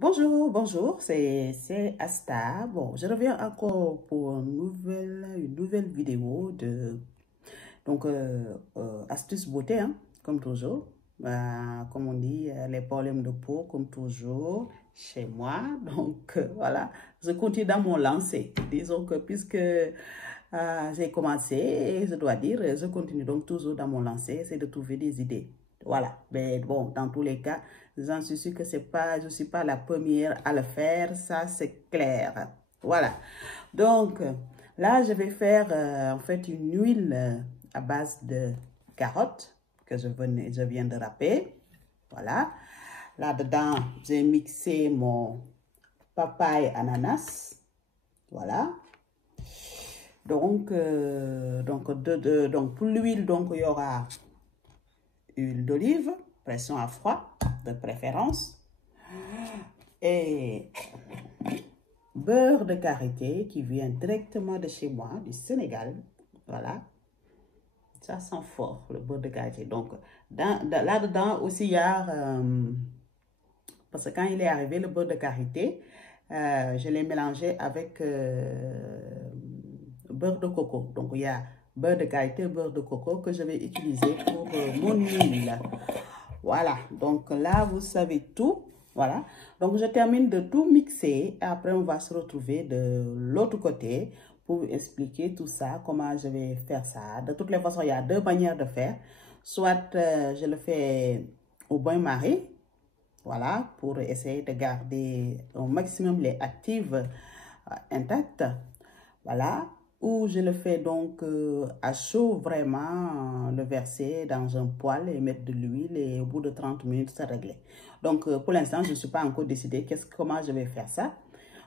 Bonjour, bonjour, c'est Asta. Bon, je reviens encore pour une nouvelle vidéo de astuces beauté, hein, comme toujours. Comme on dit, les problèmes de peau, comme toujours, chez moi. Voilà, je continue dans mon lancé. Disons que puisque j'ai commencé, et je dois dire, je continue donc toujours dans mon lancé, c'est de trouver des idées. Voilà, mais bon, dans tous les cas, j'en suis sûre que je ne suis pas la première à le faire, ça c'est clair. Voilà, donc là, je vais faire en fait une huile à base de carottes que je viens de râper. Voilà, là-dedans, j'ai mixé mon papaye ananas. Voilà. Donc pour l'huile, donc il y aura huile d'olive, pression à froid de préférence, et beurre de karité qui vient directement de chez moi, du Sénégal. Voilà, ça sent fort le beurre de karité. Donc là-dedans aussi il y a, parce que quand il est arrivé le beurre de karité, je l'ai mélangé avec beurre de coco. Donc il y a beurre de karité, beurre de coco que je vais utiliser pour mon huile. Voilà, donc là, vous savez tout. Voilà, donc je termine de tout mixer. Après, on va se retrouver de l'autre côté pour expliquer tout ça, comment je vais faire ça. De toutes les façons, il y a deux manières de faire. Soit je le fais au bain-marie, voilà, pour essayer de garder au maximum les actives intactes. Voilà, ou je le fais donc à chaud, vraiment, le verser dans un poêle et mettre de l'huile et au bout de 30 minutes, c'est réglé. Donc, pour l'instant, je ne suis pas encore décidé comment je vais faire ça.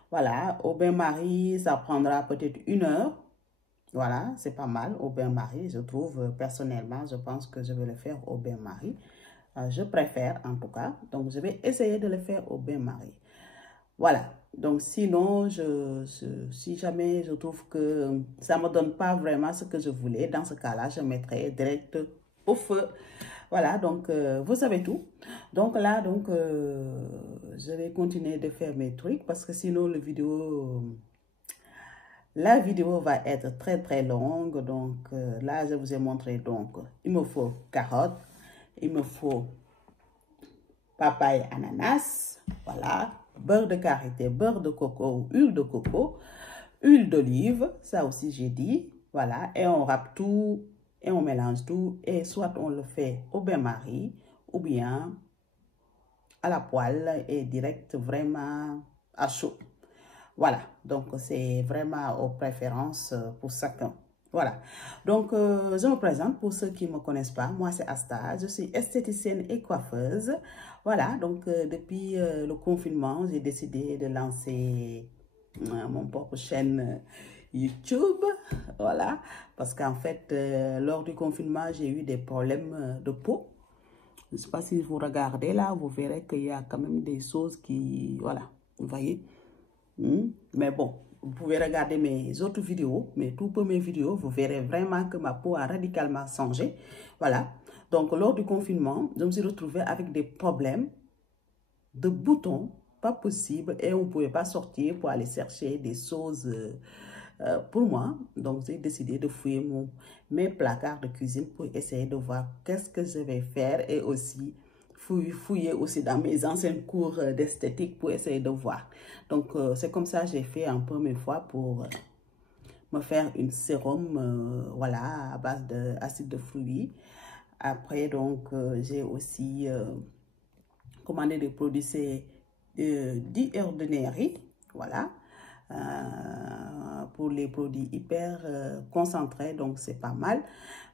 Voilà, au bain-marie, ça prendra peut-être 1 heure. Voilà, c'est pas mal au bain-marie, je trouve. Personnellement, je pense que je vais le faire au bain-marie. Je préfère en tout cas. Donc, je vais essayer de le faire au bain-marie. Voilà, donc sinon, si jamais je trouve que ça ne me donne pas vraiment ce que je voulais, dans ce cas-là, je mettrai direct au feu. Voilà, donc vous savez tout. Donc là, je vais continuer de faire mes trucs parce que sinon, la vidéo va être très longue. Donc là, je vous ai montré, donc il me faut carottes, il me faut papaye, ananas, voilà, beurre de karité, beurre de coco, huile d'olive, ça aussi j'ai dit, voilà, et on râpe tout, et on mélange tout, et soit on le fait au bain-marie, ou bien à la poêle, et direct vraiment à chaud. Voilà, donc c'est vraiment aux préférences pour chacun. Voilà, donc je me présente pour ceux qui ne me connaissent pas. Moi, c'est Asta, je suis esthéticienne et coiffeuse. Voilà, donc depuis le confinement, j'ai décidé de lancer mon propre chaîne YouTube. Voilà, parce qu'en fait, lors du confinement, j'ai eu des problèmes de peau. Je ne sais pas si vous regardez là, vous verrez qu'il y a quand même des choses qui... Voilà, vous voyez. Mais bon, vous pouvez regarder mes autres vidéos, mes tout premières vidéos, vous verrez vraiment que ma peau a radicalement changé. Voilà. Donc, lors du confinement, je me suis retrouvée avec des problèmes de boutons, pas possible, et on ne pouvait pas sortir pour aller chercher des choses pour moi. Donc, j'ai décidé de fouiller mes placards de cuisine pour essayer de voir qu'est-ce que je vais faire et aussi fouiller aussi dans mes anciens cours d'esthétique pour essayer de voir. Donc, c'est comme ça que j'ai fait en première fois pour me faire une sérum, voilà, à base d'acide de fruits. Après, donc, j'ai aussi commandé des produits, c'est d'Ordinary, voilà, pour les produits hyper concentrés, donc c'est pas mal.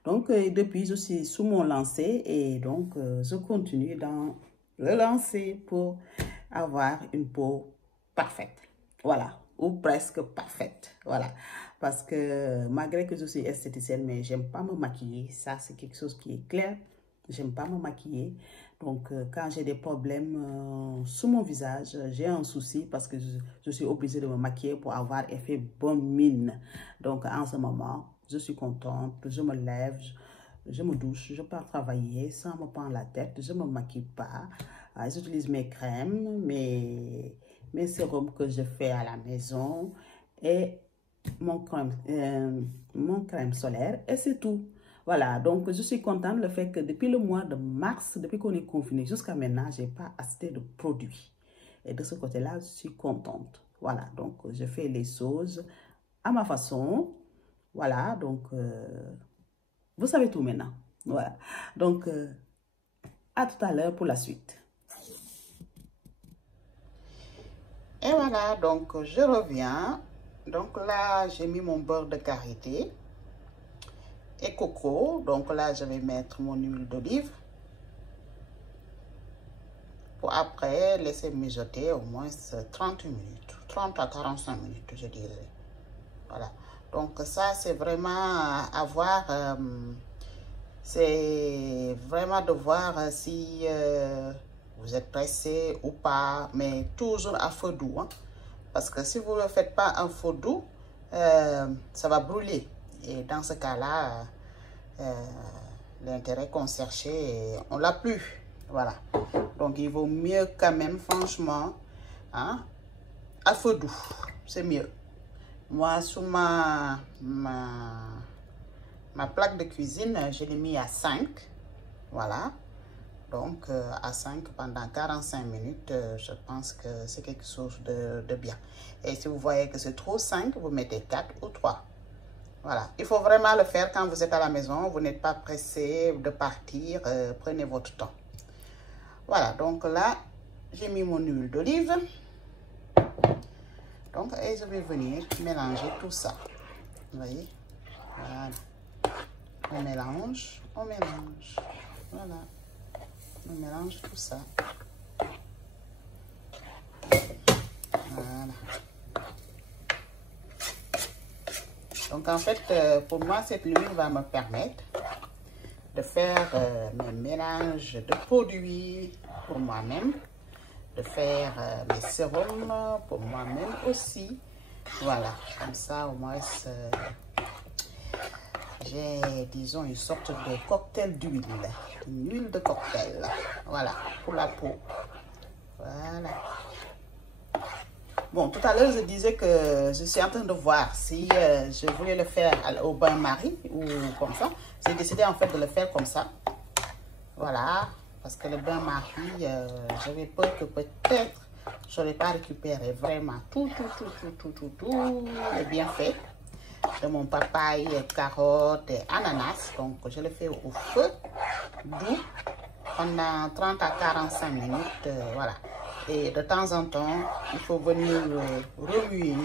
Donc, depuis, je suis sous mon lancé et donc, je continue dans le lancer pour avoir une peau parfaite. Voilà, ou presque parfaite. Voilà, parce que malgré que je suis esthéticienne, mais j'aime pas me maquiller. Ça, c'est quelque chose qui est clair. J'aime pas me maquiller. Donc, quand j'ai des problèmes sous mon visage, j'ai un souci parce que je suis obligée de me maquiller pour avoir effet bonne mine. Donc, en ce moment, je suis contente, je me lève, je me douche, je pars travailler sans me prendre la tête, je ne me maquille pas. J'utilise mes crèmes, mes sérums que je fais à la maison et mon crème solaire et c'est tout. Voilà, donc je suis contente le fait que depuis le mois de mars, depuis qu'on est confiné jusqu'à maintenant, je n'ai pas acheté de produits. Et de ce côté-là, je suis contente. Voilà, donc je fais les choses à ma façon. Voilà, donc vous savez tout maintenant. Voilà, donc à tout à l'heure pour la suite. Et voilà, donc je reviens. Donc là, j'ai mis mon beurre de karité et coco. Donc là, je vais mettre mon huile d'olive. Pour après laisser mijoter au moins 30 minutes. 30 à 45 minutes, je dirais. Voilà. Donc ça, c'est vraiment à voir. C'est vraiment de voir si vous êtes pressé ou pas. Mais toujours à feu doux. Hein. Parce que si vous ne le faites pas en feu doux, ça va brûler. Et dans ce cas-là, l'intérêt qu'on cherchait, on l'a plus. Voilà. Donc, il vaut mieux quand même, franchement, hein, à feu doux. C'est mieux. Moi, sur ma plaque de cuisine, je l'ai mis à 5. Voilà. Donc, à 5 pendant 45 minutes, je pense que c'est quelque chose de bien. Et si vous voyez que c'est trop 5, vous mettez 4 ou 3. Voilà. Il faut vraiment le faire quand vous êtes à la maison. Vous n'êtes pas pressé de partir. Prenez votre temps. Voilà. Donc là, j'ai mis mon huile d'olive. Donc, et je vais venir mélanger tout ça. Vous voyez? Voilà. On mélange, on mélange. Voilà. On mélange tout ça. Voilà. Donc en fait, pour moi, cette huile va me permettre de faire mes mélanges de produits pour moi-même, de faire mes sérums pour moi-même aussi. Voilà, comme ça au moins j'ai, disons, une sorte de cocktail d'huile, une huile de cocktail, voilà, pour la peau. Voilà. Bon, tout à l'heure, je disais que je suis en train de voir si je voulais le faire au bain-marie ou comme ça. J'ai décidé en fait de le faire comme ça. Voilà, parce que le bain-marie, j'avais peur que peut-être je n'aurais pas récupéré vraiment tout les bienfaits de mon papaye, carotte et ananas. Donc, je le fais au feu doux pendant 30 à 45 minutes. Voilà. Et de temps en temps, il faut venir remuer,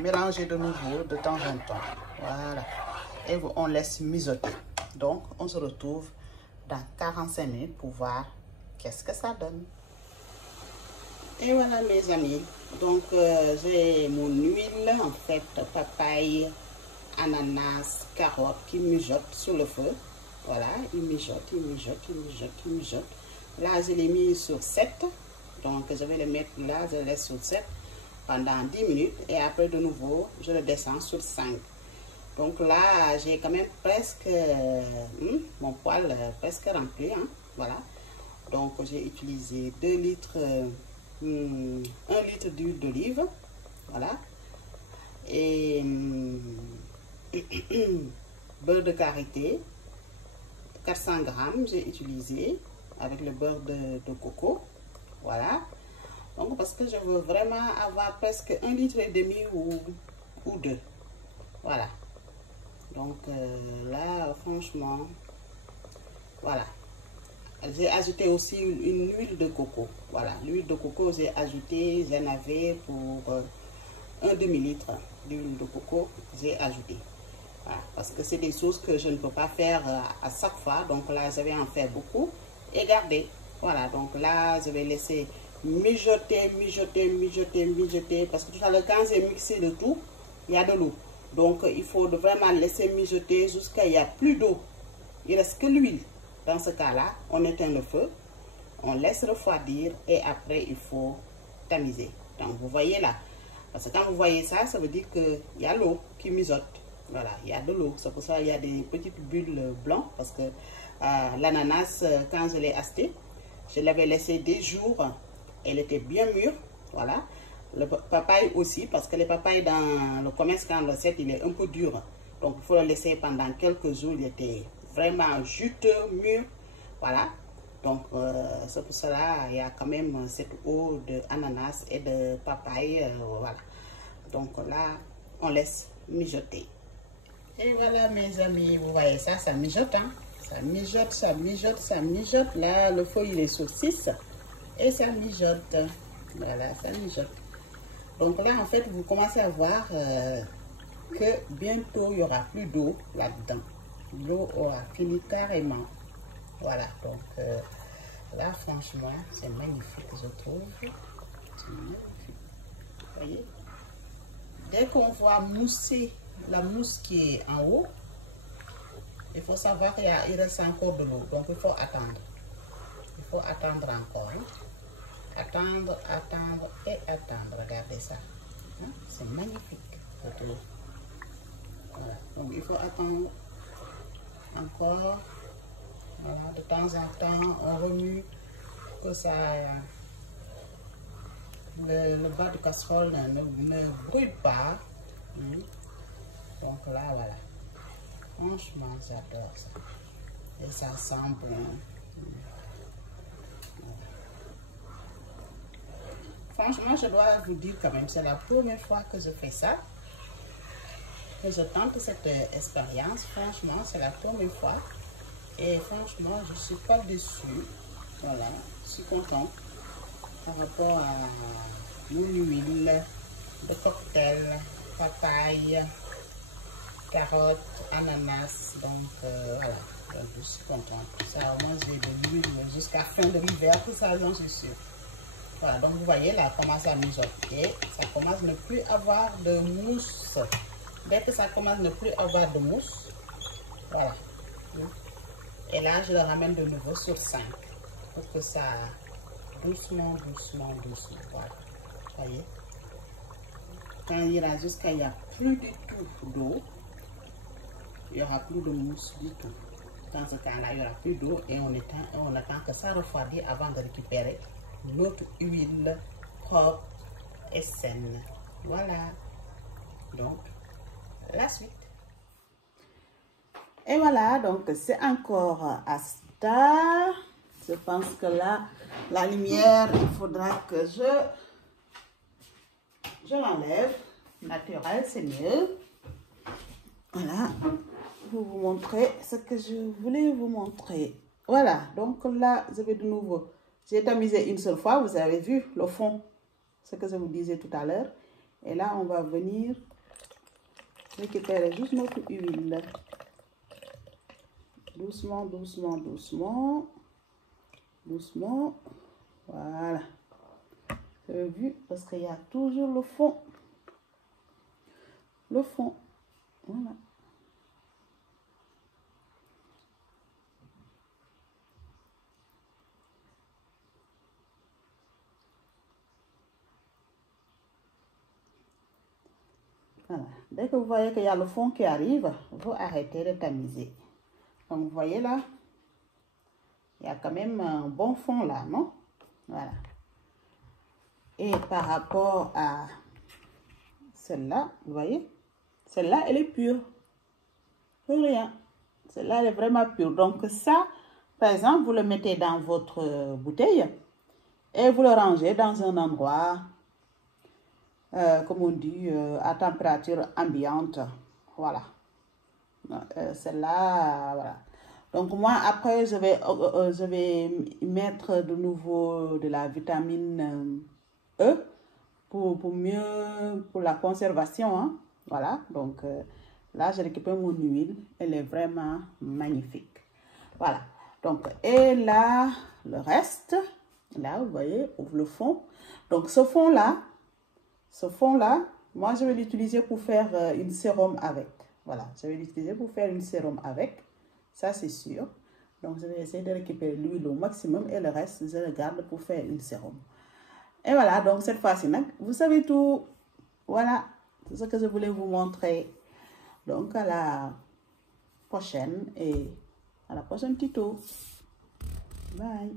mélanger de nouveau de temps en temps. Voilà. Et on laisse mijoter. Donc, on se retrouve dans 45 minutes pour voir qu'est-ce que ça donne. Et voilà mes amis. Donc, j'ai mon huile, en fait, papaye, ananas, carotte qui mijote sur le feu. Voilà, il mijote, il mijote, il mijote, il mijote. Là, je l'ai mis sur 7. Donc, je vais le mettre là, je le laisse sur 7 pendant 10 minutes. Et après, de nouveau, je le descends sur 5. Donc là, j'ai quand même presque mon poêle presque rempli. Hein, voilà. Donc, j'ai utilisé 2 litres, 1 litre d'huile d'olive. Voilà. Et beurre de karité. 400 grammes, j'ai utilisé avec le beurre de coco. Voilà. Donc, parce que je veux vraiment avoir presque 1,5 litre ou 2. Voilà. Donc, là, franchement, voilà. J'ai ajouté aussi une huile de coco. Voilà. L'huile de coco, j'ai ajouté, j'en avais pour 1 demi-litre d'huile de coco, j'ai ajouté. Voilà, parce que c'est des choses que je ne peux pas faire à chaque fois. Donc là, je vais en faire beaucoup et garder. Voilà, donc là, je vais laisser mijoter, mijoter, mijoter, mijoter. Parce que tout à l'heure, quand j'ai mixé le tout, il y a de l'eau. Donc, il faut vraiment laisser mijoter jusqu'à il n'y a plus d'eau. Il ne reste que l'huile. Dans ce cas-là, on éteint le feu, on laisse refroidir et après, il faut tamiser. Donc, vous voyez là. Parce que quand vous voyez ça, ça veut dire qu'il y a l'eau qui mijote. Voilà, il y a de l'eau. C'est pour ça qu'il y a des petites bulles blanches. Parce que l'ananas, quand je l'ai acheté, Je l'avais laissé des jours. Elle était bien mûre. Voilà. Le papaye aussi, parce que les papayes dans le commerce, quand on le sait, il est un peu dur. Donc, il faut le laisser pendant quelques jours. Il était vraiment juteux, mûr. Voilà. Donc, c'est pour cela il y a quand même cette eau d'ananas et de papaye. Voilà. Donc là, on laisse mijoter. Et voilà, mes amis, vous voyez ça, ça mijote. Hein? Ça mijote, ça mijote, ça mijote. Là, le feu, il est sur 6 et ça mijote. Voilà, ça mijote. Donc là, en fait, vous commencez à voir que bientôt, il n'y aura plus d'eau là-dedans. L'eau aura fini carrément. Voilà, donc là, franchement, c'est magnifique, je trouve. C'est magnifique. Vous voyez? Dès qu'on voit mousser la mousse qui est en haut, il faut savoir qu'il reste encore de l'eau. Donc, il faut attendre. Il faut attendre encore. Hein? Attendre, attendre et attendre. Regardez ça. Hein? C'est magnifique, je trouve. Voilà. Donc, il faut attendre encore. Voilà. De temps en temps, on remue que ça... Le bas de casserole ne brûle pas. Donc là, voilà. Franchement, j'adore ça. Et ça sent bon. Franchement, je dois vous dire quand même, c'est la première fois que je fais ça. Que je tente cette expérience. Franchement, c'est la première fois. Et franchement, je ne suis pas déçue. Voilà, je suis contente. Par rapport à mon huile de cocktail, papaye, carottes, ananas. Donc voilà, donc, je suis contente. Ça au moins j'ai de l'huile jusqu'à fin de l'hiver, tout ça j'en suis sûre. Voilà, donc vous voyez là, commence à mijoter. Ça commence à ne plus avoir de mousse. Dès que ça commence à ne plus avoir de mousse, voilà. Et là, je le ramène de nouveau sur 5 pour que ça... doucement, doucement, doucement. Voilà. Vous voyez? Quand il ira jusqu'à il n'y a plus du tout d'eau, il n'y aura plus de mousse du tout. Dans ce cas-là, il n'y aura plus d'eau et on attend que ça refroidisse avant de récupérer notre huile propre et saine. Voilà. Donc, la suite. Et voilà, donc c'est encore à ça. Je pense que là, la lumière, il faudra que je l'enlève. Naturel, c'est mieux. Voilà. Pour vous montrer ce que je voulais vous montrer. Voilà. Donc là, je vais de nouveau. J'ai tamisé une seule fois. Vous avez vu le fond. Ce que je vous disais tout à l'heure. Et là, on va venir récupérer juste notre huile. Doucement, doucement, doucement. Doucement, voilà. Vous avez vu, parce qu'il y a toujours le fond. Le fond, voilà. Voilà. Dès que vous voyez qu'il y a le fond qui arrive, vous arrêtez de tamiser. Donc, vous voyez là, il y a quand même un bon fond là, non? Voilà. Et par rapport à celle-là, vous voyez, celle-là, elle est pure. Plus rien. Celle-là, elle est vraiment pure. Donc ça, par exemple, vous le mettez dans votre bouteille et vous le rangez dans un endroit, comme on dit, à température ambiante. Voilà. Celle-là, voilà. Donc moi, après, je vais mettre de nouveau de la vitamine E pour la conservation. Hein. Voilà, donc là, je récupère mon huile. Elle est vraiment magnifique. Voilà, donc, et là, le reste, là, vous voyez, ouvre le fond. Donc, ce fond-là, moi, je vais l'utiliser pour faire une sérum avec. Voilà, je vais l'utiliser pour faire une sérum avec. Ça, c'est sûr. Donc, je vais essayer de récupérer l'huile au maximum et le reste, je le garde pour faire une sérum. Et voilà, donc cette fois-ci, vous savez tout. Voilà, c'est ce que je voulais vous montrer. Donc, à la prochaine et à la prochaine tuto. Bye.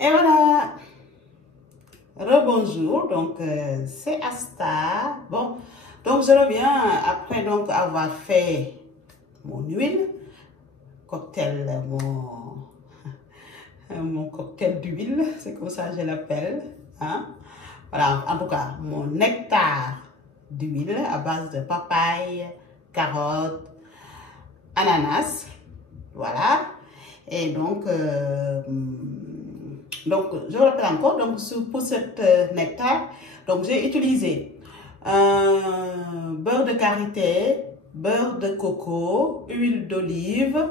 Et voilà. Rebonjour, donc c'est Asta. Bon, donc je reviens après donc avoir fait mon huile, cocktail, mon cocktail d'huile, c'est comme ça que je l'appelle. Hein? Voilà, en tout cas, mon nectar d'huile à base de papaye, carotte, ananas. Voilà. Et donc, je rappelle encore, donc pour cette nectar, donc j'ai utilisé beurre de karité, beurre de coco, huile d'olive.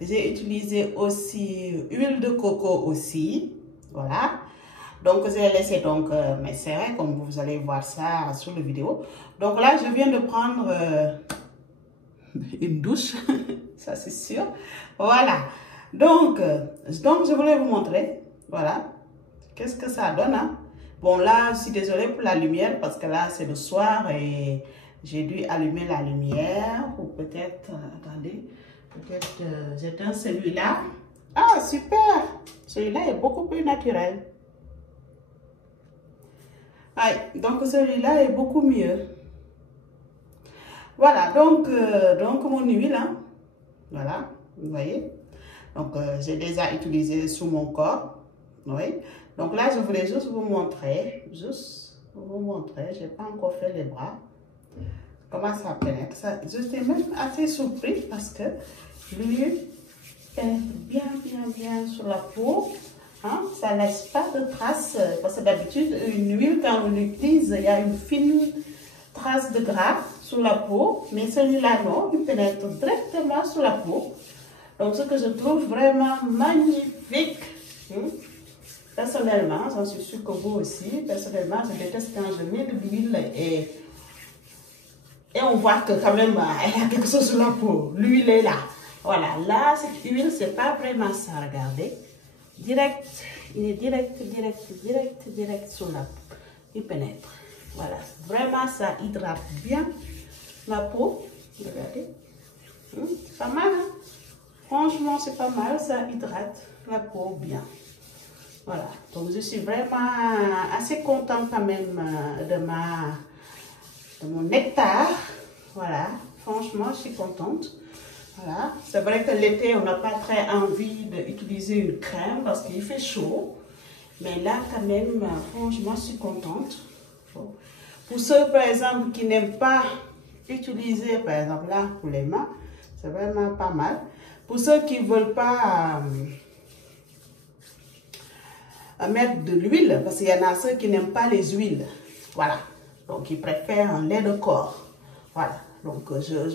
J'ai utilisé aussi huile de coco aussi. Voilà. Donc, je vais laisser donc macérer, comme vous allez voir ça sur la vidéo. Donc là, je viens de prendre une douche, ça c'est sûr. Voilà. Donc, je voulais vous montrer, voilà, qu'est-ce que ça donne. Hein? Bon, là, je suis désolée pour la lumière parce que là, c'est le soir et j'ai dû allumer la lumière. Ou peut-être, attendez, peut-être j'éteins celui-là. Ah, super! Celui-là est beaucoup plus naturel. Ouais, donc celui-là est beaucoup mieux. Voilà, donc mon huile, hein, voilà, vous voyez. Donc, j'ai déjà utilisé sur mon corps. Oui. Donc là, je voulais juste vous montrer. Je n'ai pas encore fait les bras. Comment ça pénètre. Je suis même assez surprise parce que l'huile pénètre bien sur la peau. Hein? Ça ne laisse pas de traces. Parce que d'habitude, une huile, quand on l'utilise, il y a une fine trace de gras sur la peau. Mais celui-là, non, il pénètre directement sur la peau. Donc, ce que je trouve vraiment magnifique, personnellement, j'en suis sûre que vous aussi, personnellement, je déteste quand je mets de l'huile et on voit que quand même, il y a quelque chose sur la peau. L'huile est là. Voilà, là, cette huile, c'est pas vraiment ça, regardez. Direct, il est direct sur la peau. Il pénètre. Voilà, vraiment, ça hydrate bien la peau. Regardez. C'est pas mal, hein? Franchement, c'est pas mal, ça hydrate la peau bien. Voilà, donc je suis vraiment assez contente quand même de mon nectar. Voilà, franchement, je suis contente. Voilà, c'est vrai que l'été, on n'a pas très envie d'utiliser une crème parce qu'il fait chaud. Mais là, quand même, franchement, je suis contente. Bon. Pour ceux, par exemple, qui n'aiment pas utiliser, par exemple, là, pour les mains, c'est vraiment pas mal. Pour ceux qui ne veulent pas mettre de l'huile, parce qu'il y en a ceux qui n'aiment pas les huiles. Voilà. Donc, ils préfèrent un lait de corps. Voilà. Donc,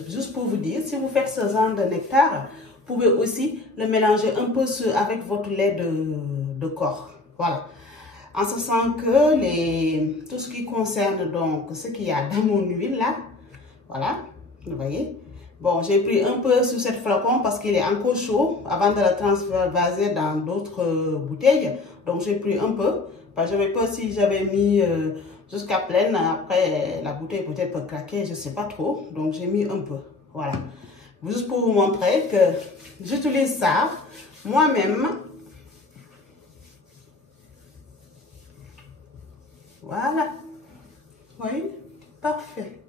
juste pour vous dire, si vous faites ce genre de nectar, vous pouvez aussi le mélanger un peu avec votre lait de corps. Voilà. En ce sens que tout ce qui concerne donc ce qu'il y a dans mon huile là, voilà, vous voyez. Bon, j'ai pris un peu sur cette flacon parce qu'il est encore chaud avant de le transvaser dans d'autres bouteilles. Donc, j'ai pris un peu. Parce que je ne savais pas si j'avais mis jusqu'à pleine. Après, la bouteille peut-être peut craquer, je ne sais pas trop. Donc, j'ai mis un peu. Voilà. Juste pour vous montrer que j'utilise ça moi-même. Voilà. Oui, parfait.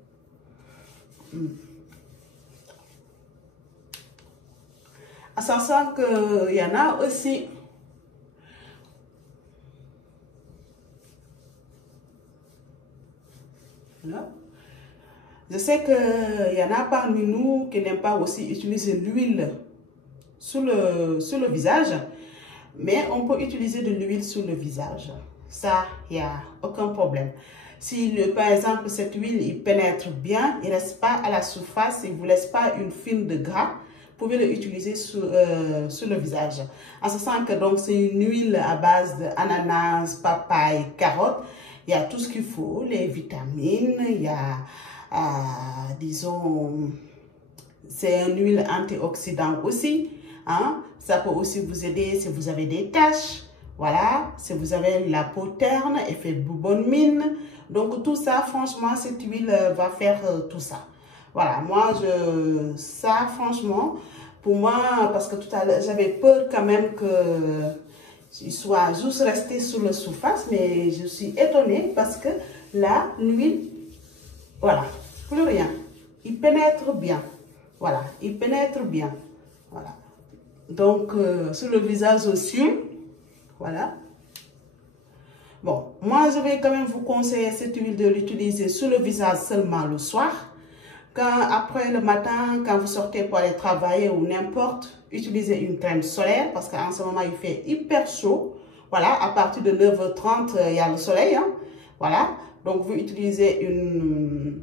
À sachant qu'il y en a aussi. Là. Je sais qu'il y en a parmi nous qui n'aiment pas aussi utiliser l'huile sur le visage. Mais on peut utiliser de l'huile sur le visage. Ça, il n'y a aucun problème. Si, par exemple, cette huile, il pénètre bien, il ne reste pas à la surface, il ne vous laisse pas une film de gras, vous pouvez l'utiliser sur le visage. En ce sens que donc c'est une huile à base d'ananas, papaye, carotte. Il y a tout ce qu'il faut, les vitamines, il y a, disons, c'est une huile antioxydant aussi. Hein? Ça peut aussi vous aider si vous avez des taches. Voilà, si vous avez la peau terne, effet de bonne mine. Donc tout ça, franchement, cette huile va faire tout ça. Voilà, moi, ça, franchement, pour moi, parce que tout à l'heure, j'avais peur quand même il soit juste resté sur la surface, mais je suis étonnée parce que là, l'huile, voilà, plus rien. Il pénètre bien. Voilà, il pénètre bien. Voilà. Donc, sur le visage aussi, voilà. Bon, moi, je vais quand même vous conseiller cette huile de l'utiliser sur le visage seulement le soir. Après le matin, quand vous sortez pour aller travailler ou n'importe, utilisez une crème solaire parce qu'en ce moment, il fait hyper chaud. Voilà, à partir de 9h30, il y a le soleil. Hein. Voilà, donc vous utilisez une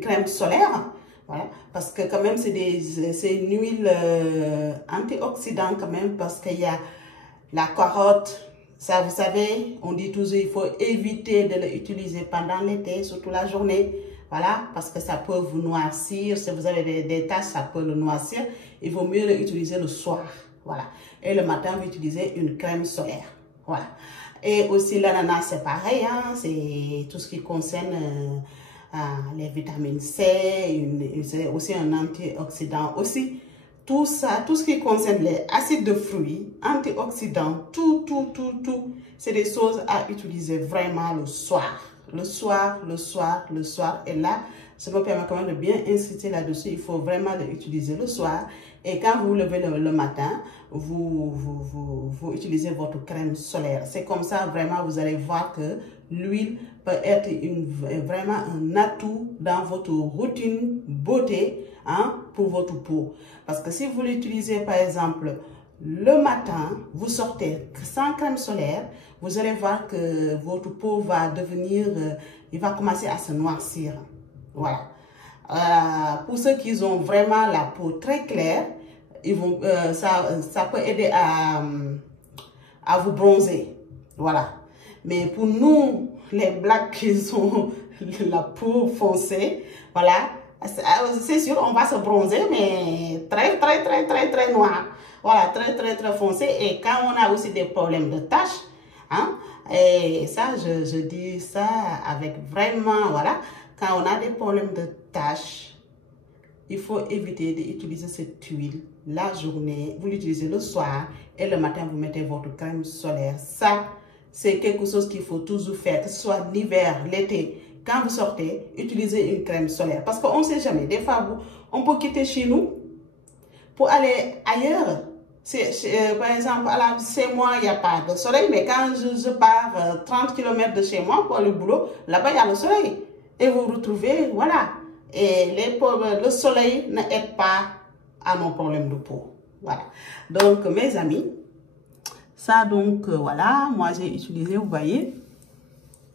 crème solaire. Voilà, parce que quand même, c'est une huile antioxydant quand même parce qu'il y a la carotte. Ça, vous savez, on dit toujours il faut éviter de l'utiliser pendant l'été, surtout la journée. Voilà, parce que ça peut vous noircir. Si vous avez des taches, ça peut le noircir. Il vaut mieux l'utiliser le soir. Voilà. Et le matin, vous utilisez une crème solaire. Voilà. Et aussi l'ananas, c'est pareil. Hein, c'est tout ce qui concerne les vitamines C. C'est aussi un antioxydant aussi. Tout ça, tout ce qui concerne les acides de fruits, antioxydants, tout, c'est des choses à utiliser vraiment le soir. Le soir. Et là, ça me permet quand même de bien insister là-dessus. Il faut vraiment l'utiliser le soir. Et quand vous vous levez le matin, vous utilisez votre crème solaire. C'est comme ça, vraiment, vous allez voir que l'huile peut être vraiment un atout dans votre routine beauté, hein, pour votre peau. Parce que si vous l'utilisez, par exemple, le matin, vous sortez sans crème solaire, vous allez voir que votre peau va devenir, il va commencer à se noircir. Voilà. Pour ceux qui ont vraiment la peau très claire, ça peut aider à vous bronzer. Voilà. Mais pour nous, les blacks qui ont la peau foncée, voilà, c'est sûr, on va se bronzer, mais très noir. Voilà, très foncé. Et quand on a aussi des problèmes de taches, hein, et ça, je dis ça avec vraiment, voilà, quand on a des problèmes de taches, il faut éviter d'utiliser cette huile la journée. Vous l'utilisez le soir et le matin, vous mettez votre crème solaire. Ça, c'est quelque chose qu'il faut toujours faire, que ce soit l'hiver, l'été. Quand vous sortez, utilisez une crème solaire. Parce qu'on ne sait jamais. Des fois, on peut quitter chez nous pour aller ailleurs. Par exemple, chez moi, il n'y a pas de soleil. Mais quand je pars 30 km de chez moi pour aller au boulot, là-bas, il y a le soleil. Et vous vous retrouvez, voilà. Et le soleil n'aide pas à nos problèmes de peau. Voilà. Donc, mes amis, ça, donc, voilà. Moi, j'ai utilisé, vous voyez.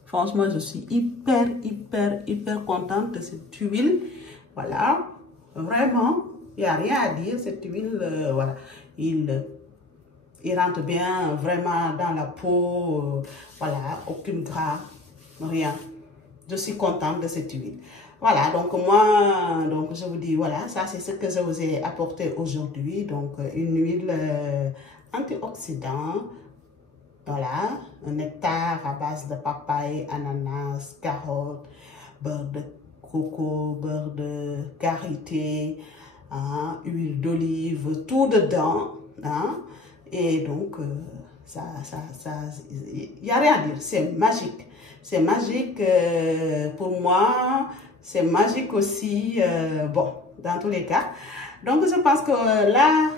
Franchement, je suis hyper contente de cette huile. Voilà. Vraiment, il n'y a rien à dire. Cette huile, voilà. Il rentre bien vraiment dans la peau. Voilà. Aucun gras. Rien. Je suis contente de cette huile. Voilà, donc moi, donc je vous dis, voilà, ça c'est ce que je vous ai apporté aujourd'hui. Donc une huile antioxydant, voilà, un nectar à base de papaye, ananas, carotte, beurre de coco, beurre de karité, hein, huile d'olive, tout dedans. Hein, et donc, il n'y a rien à dire, c'est magique. C'est magique pour moi. C'est magique aussi, bon, dans tous les cas. Donc, je pense que là,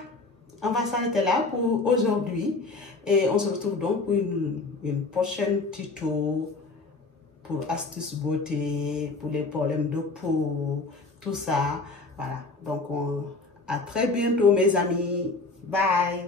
on va s'arrêter là pour aujourd'hui. Et on se retrouve donc pour une prochaine tuto pour astuces beauté, pour les problèmes de peau, tout ça. Voilà. Donc, à très bientôt, mes amis. Bye.